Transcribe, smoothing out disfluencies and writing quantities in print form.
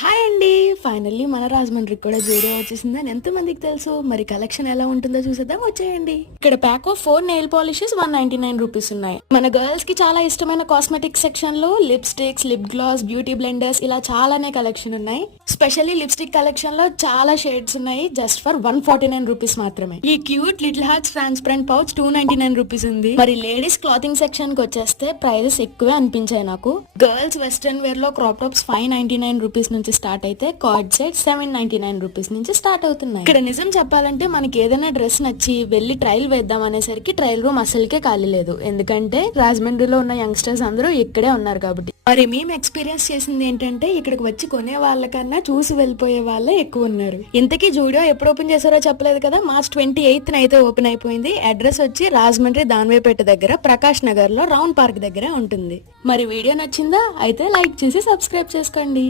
Hi అండి, finally మన రాజమండ్రికి కూడా జూడియో వచ్చేసిందని ఎంతమందికి తెలుసు. మరి కలెక్షన్ ఎలా ఉంటుందో చూసేద్దాం, వచ్చేయండి. ఇక్కడ pack of 4 nail polishes 199 rupees ఉన్నాయి. మన గర్ల్స్ కి చాలా ఇష్టమైన కాస్మెటిక్స్ సెక్షన్ లో lipsticks, lip gloss, beauty blenders ఇలా చాలానే కలెక్షన్ ఉన్నాయి. స్పెషల్లీ లిప్స్టిక్ కలెక్షన్ లో చాలా షేడ్స్ ఉన్నాయి. జస్ట్ ఫర్ 149 రూపీస్ మాత్రమే. ఈ cute little hearts transparent pouch 299 rupees ఉంది. మరి లేడీస్ క్లాతింగ్ సెక్షన్ కి వచ్చేస్తే ప్రైజెస్ ఎక్కువే అనిపించాయి నాకు. గర్ల్స్ వెస్ట్రన్ వేర్ లో క్రాప్ టాప్స్ 599 రూపీస్ నుంచి స్టార్ట్ అయితే కార్డ్ సెట్ 799 రూపీస్ నుంచి స్టార్ట్ అవుతున్నాయి. ఇక్కడ నిజం చెప్పాలంటే మనకి ఏదైనా డ్రెస్ నచ్చి వెళ్లి ట్రయల్ వేద్దాం అనేసరికి ట్రయల్ రూమ్ అసలుకే ఖాళీ లేదు. ఎందుకంటే రాజమండ్రిలో ఉన్న యంగ్స్టర్స్ అందరూ ఇక్కడే ఉన్నారు కాబట్టి. మరి మేము ఎక్స్పీరియన్స్ చేసింది ఏంటంటే ఇక్కడికి వచ్చి కొనే వాళ్ళకన్నా చూసి వెళ్ళిపోయే వాళ్ళే ఎక్కువ ఉన్నారు. ఇంతకీ జూడియో ఎప్పుడు ఓపెన్ చేశారో చెప్పలేదు కదా. మార్చ్ 28న అయితే ఓపెన్ అయిపోయింది. అడ్రస్ వచ్చి రాజమండ్రి దాన్వేపేట దగ్గర ప్రకాష్ నగర్ లో రౌండ్ పార్క్ దగ్గర ఉంటుంది. మరి వీడియో నచ్చిందా? అయితే లైక్ చేసి సబ్స్క్రైబ్ చేసుకోండి.